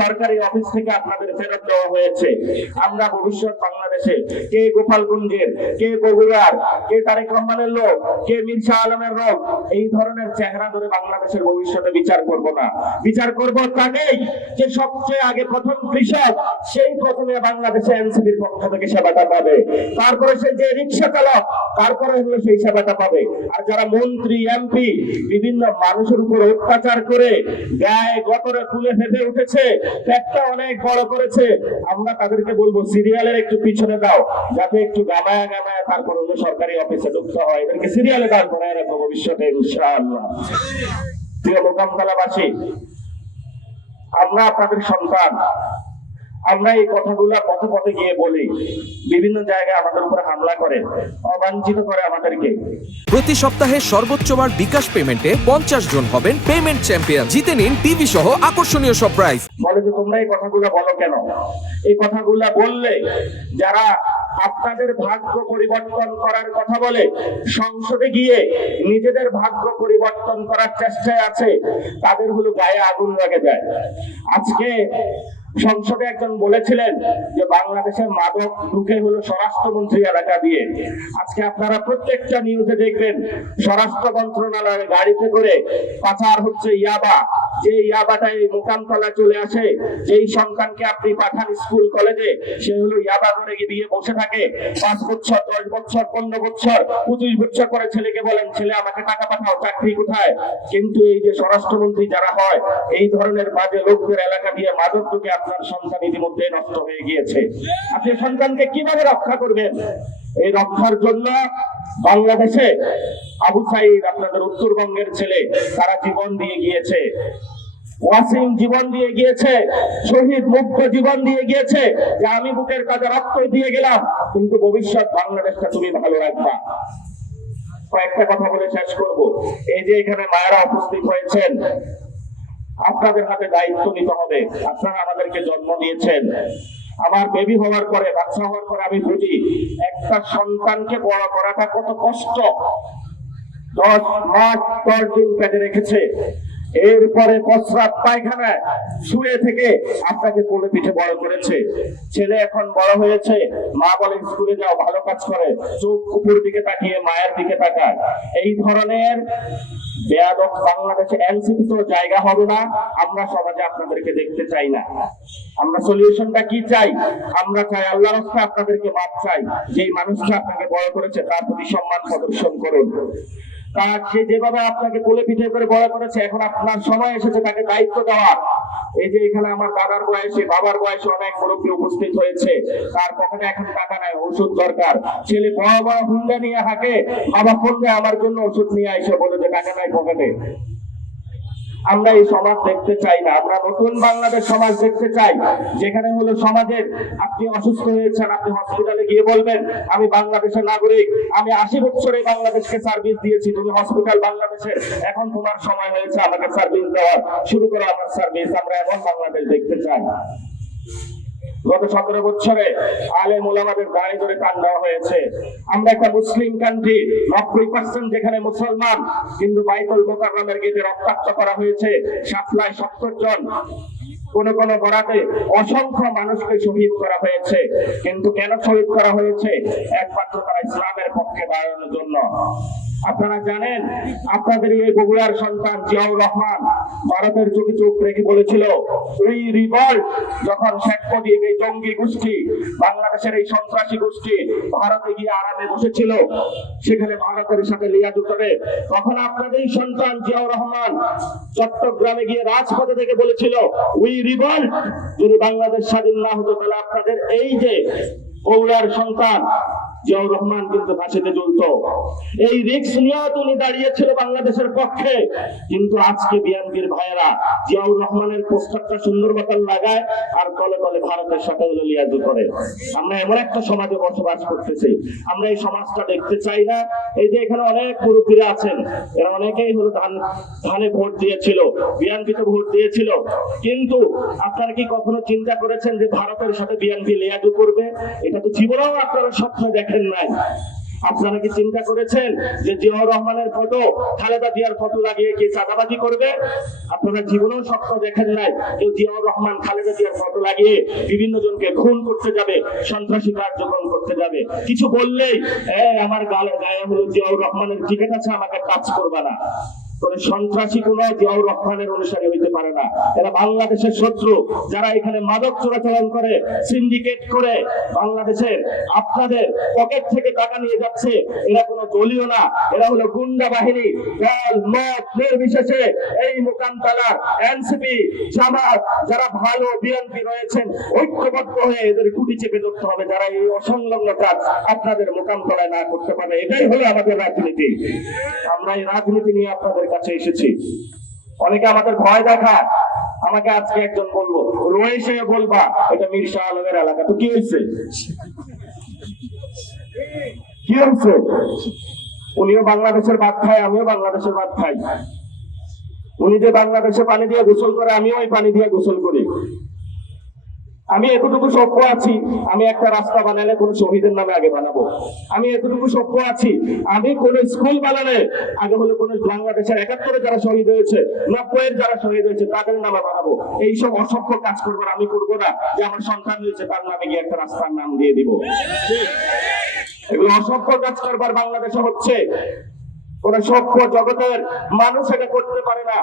সরকারি অফিস থেকে আপনাদের ফেরত দেওয়া হয়েছে। আমরা ভবিষ্যৎ বাংলাদেশে কে গোপালগঞ্জের, কে বগুড়ার, কে তারেক রহমানের লোক, কে মীর শাহ আলমের লোক, এই ধরনের চেহারা ধরে বাংলাদেশের ভবিষ্যতে বিচার করব না। বিচার করব তাকেই যে সবচেয়ে আগে প্রথম কৃষক, সেই প্রথমে বাংলাদেশে এনসিপির পক্ষ থেকে সেবাটা পাবে, তারপরে সে যে রিক্সা চালক, তারপরে হলো সেই সেবাটা পাবে। আর যারা মন্ত্রী এমপি বিভিন্ন মানুষের উপর অত্যাচার করে গায়ে গতরে তুলে ফেটে উঠেছে, পেটটা অনেক বড় করেছে, আমরা তাদেরকে বলবো সিরিয়ালের একটু পিছনে দাও, যাতে একটু গামায়া গামায়া তারপর হলো সরকারি অফিসে ঢুকতে হয়। এদেরকে সিরিয়ালে দাঁড় করায় রাখবো ভবিষ্যতে ইনশাআল্লাহ। প্রিয় মোকামতলাবাসী, আমরা আপনাদের সন্তান, আমরা এই কথাগুলো পথে পথে গিয়ে বলি, বিভিন্ন জায়গায় আমাদের উপরে হামলা করে, অবাঞ্ছিত করে আমাদেরকে। প্রতি সপ্তাহে সর্বোচ্চ বার বিকাশ পেমেন্টে 50 জন হবেন পেমেন্ট চ্যাম্পিয়ন। জিতে নিন টিভি সহ আকর্ষণীয় সব প্রাইজ। বলে যে তোমরা এই কথাগুলো বলো কেন? এই কথাগুলো বললে যারা আপনাদের ভাগ্য পরিবর্তন করার কথা বলে, সংসদে গিয়ে নিজেদের ভাগ্য পরিবর্তন করার চেষ্টায় আছে, তাদের হলো গায়ে আগুন লাগে যায়। আজকে সংসদে একজন বলেছিলেন যে বাংলাদেশের মাদক ঢুকে হলো স্বরাষ্ট্রমন্ত্রী এলাকা দিয়ে। আজকে আপনারা প্রত্যেকটা নিউজে দেখবেন স্বরাষ্ট্র মন্ত্রণালয়ের গাড়িতে করে পাচার হচ্ছে ইয়াবা। যে ইয়াবাটা এই মোকামতলা চলে আসে, যেই সন্তানকে আপনি পাঠান স্কুল কলেজে, সে হলো ইয়াবা করে গিয়ে বসে থাকে। 5 বছর, 10 বছর, 15 বছর, 25 বছর করে ছেলেকে বলেন, ছেলে আমাকে টাকা পাঠাও, চাকরি কোথায়? কিন্তু এই যে স্বরাষ্ট্রমন্ত্রী যারা হয়, এই ধরনের বাজে লোকদের এলাকা দিয়ে মাদক ঢুকে আপনার সন্তান ইতিমধ্যে নষ্ট হয়ে গিয়েছে। আপনি সন্তানকে কিভাবে রক্ষা করবেন? এই রক্ষার জন্য বাংলাদেশে আবু সাইদ, আপনাদের উত্তরবঙ্গের ছেলে, তারা জীবন দিয়ে গিয়েছে। ওয়াসিম জীবন দিয়ে গিয়েছে, শহীদ মুক্ত জীবন দিয়ে গিয়েছে, যে আমি বুকের কাজে রক্ত দিয়ে গেলাম, কিন্তু ভবিষ্যৎ বাংলাদেশটা তুমি ভালো রাখবা। কয়েকটা কথা বলে শেষ করব। এই যে এখানে মায়েরা উপস্থিত হয়েছেন, আপনাদের হাতে দায়িত্ব নিতে হবে। আপনারা আমাদেরকে জন্ম দিয়েছেন। আমার বেবি হওয়ার পরে, বাচ্চা হওয়ার পরে আমি বুঝি একটা সন্তানকে বড় করাটা কত কষ্ট। 10 মাস 10 দিন পেটে রেখেছে, এরপরে প্রস্রাব পায়খানায় শুয়ে থেকে আপনাকে কোলে পিঠে বড় করেছে। ছেলে এখন বড় হয়েছে, মা বলে স্কুলে যাও, ভালো কাজ করে, চোখ উপর দিকে তাকিয়ে মায়ের দিকে তাকায়। এই ধরনের বেয়াদব বাংলাদেশে এনসিপি তো জায়গা হবে না। আমরা সমাজে আপনাদেরকে দেখতে চাই না। আমরা সলিউশনটা কি চাই? আমরা চাই আল্লাহর রাস্তায় আপনাদেরকে মাপ চাই। যেই মানুষটা আপনাকে বড় করেছে তার প্রতি সম্মান প্রদর্শন করুন। তার সে যেভাবে আপনাকে কোলে পিঠে করে বড় করেছে, এখন আপনার সময় এসেছে তাকে দায়িত্ব দেওয়া। এই যে এখানে আমার দাদার বয়সে, বাবার বয়সে অনেক মুরব্বী উপস্থিত হয়েছে, তার পকেটে এখন টাকা নাই, ওষুধ দরকার। ছেলে বড় বড় হুন্ডা নিয়ে হাঁকে, বাবা ফোন দিয়ে আমার জন্য ওষুধ নিয়ে আইসে, বলে যে টাকা নাই পকেটে। আমরা এই সমাজ দেখতে চাই না। আমরা নতুন বাংলাদেশ সমাজ দেখতে চাই, যেখানে হলো সমাজের, আপনি অসুস্থ হয়েছেন, আপনি হসপিটালে গিয়ে বলবেন আমি বাংলাদেশের নাগরিক, আমি 80 বছরে বাংলাদেশকে সার্ভিস দিয়েছি, তুমি হসপিটাল বাংলাদেশের, এখন তোমার সময় হয়েছে আমাকে সার্ভিস দেওয়ার, শুরু করো আমার সার্ভিস। আমরা এমন বাংলাদেশ দেখতে চাই। গত 17 বছরে আলেম ওলামাদের গায়ে ধরে টান দেওয়া হয়েছে। আমরা একটা মুসলিম কান্ট্রি, 90% যেখানে মুসলমান, কিন্তু বাইতুল মুকাররমের গেটে রক্তাক্ত করা হয়েছে। সাতলায় 70 জন, কোন কোন বরাতে অসংখ্য মানুষকে শহীদ করা হয়েছে। কিন্তু কেন শহীদ করা হয়েছে? একমাত্র তারা ইসলামের পক্ষে দাঁড়ানোর জন্য। আপনারা জানেন, আপনাদের এই বগুড়ার সন্তান জিয়াউর রহমান ভারতের চোখে চোখ রেখে বলেছিল, এই রিভল্ট যখন শেখ মুজিব, এই জঙ্গি গোষ্ঠী, বাংলাদেশের এই সন্ত্রাসী গোষ্ঠী ভারতে গিয়ে আরামে বসেছিল, সেখানে ভারতের সাথে লিয়াজু করে, তখন আপনাদের সন্তান জিয়াউর রহমান চট্টগ্রামে গিয়ে রাজপথে থেকে বলেছিল, উই রিভল্ট, যদি বাংলাদেশ স্বাধীন না হতো তাহলে আপনাদের এই যে বগুড়ার সন্তান জিয়াউর রহমান কিন্তু ফাঁসিতে ঝুলতো। এই রিস্ক নিয়েও তিনি দাঁড়িয়েছিল বাংলাদেশের পক্ষে। কিন্তু আজকে বিএনপির ভাইয়েরা জিয়াউর রহমানের পোস্টারটা সুন্দর মতন লাগায় আর তলে তলে ভারতের সাথে লিয়াজু করে। আমরা এমন একটা সমাজে বসবাস করতেছি, আমরা এই সমাজটা দেখতে চাই না। এই যে এখানে অনেক মুরব্বীরা আছেন, এরা অনেকেই হলো ধানে ভোট দিয়েছিল, বিএনপিতে ভোট দিয়েছিল, কিন্তু আপনারা কি কখনো চিন্তা করেছেন যে ভারতের সাথে বিএনপি লিয়াজু করবে? এটা তো জীবনেও আপনারা স্বপ্ন দেখেন নাই। আপনারা কি চিন্তা করেছেন যে জিয়াউর রহমানের ফটো খালেদা জিয়ার ফটো লাগিয়ে কি চাঁদাবাজি করবে? আপনারা জীবনেও স্বপ্ন দেখেন নাই কেউ জিয়াউর রহমান খালেদা জিয়ার ফটো লাগিয়ে বিভিন্ন জনকে খুন করতে যাবে, সন্ত্রাসী কার্যক্রম করতে যাবে। কিছু বললেই আমার গায়ে হলো জিয়াউর রহমানের টিকিট আছে, আমাকে টাচ করবা না। কোন সন্ত্রাসী কোন জিয়াউর রহমানের অনুসারী হইতে পারে না। এরা বাংলাদেশের শত্রু, যারা এখানে মাদক চোরাচালান করে, সিন্ডিকেট করে বাংলাদেশের আপনাদের পকেট থেকে টাকা নিয়ে যাচ্ছে। এরা কোনো দলীয় না, এরা হলো গুন্ডা বাহিনী। দল মত নির্বিশেষে এই মোকামতলা এনসিপি জামাত যারা ভালো বিএনপি রয়েছেন, ঐক্যবদ্ধ হয়ে এদের গুটি চেপে ধরতে হবে, যারা এই অসংলগ্ন কাজ আপনাদের মোকামতলায় না করতে পারে। এটাই হলো আমাদের রাজনীতি। আমরা এই রাজনীতি নিয়ে আপনাদের কাছে এসেছি। অনেকে আমাদের ভয় দেখায়। আমাকে আজকে একজন বলবো, রয়েছে বলবা এটা মীর শাহ আলমের এলাকা, তো কি হয়েছে? কি হয়েছে? উনিও বাংলাদেশের ভাত খায়, আমিও বাংলাদেশের ভাত খাই। উনি যে বাংলাদেশে পানি দিয়ে গোসল করে, আমিও ওই পানি দিয়ে গোসল করি। আমি এতটুকু সভ্য আছি, আমি একটা রাস্তা বানালে কোন শহীদের নামে আগে বানাবো। আমি এতটুকু সভ্য আছি, আমি কোন স্কুল বানালে আগে হলো কোন বাংলাদেশের ৭১ যারা শহীদ হয়েছে, ৯০ যারা শহীদ হয়েছে তাদের নামে বানাবো। এইসব অসভ্য কাজ করবো আমি করবো না যে আমার সন্তান হয়েছে তার নামে গিয়ে একটা রাস্তার নাম দিয়ে দিব। এগুলো অসভ্য কাজ করবার বাংলাদেশে হচ্ছে। কোন সভ্য জগতের মানুষ এটা করতে পারে না।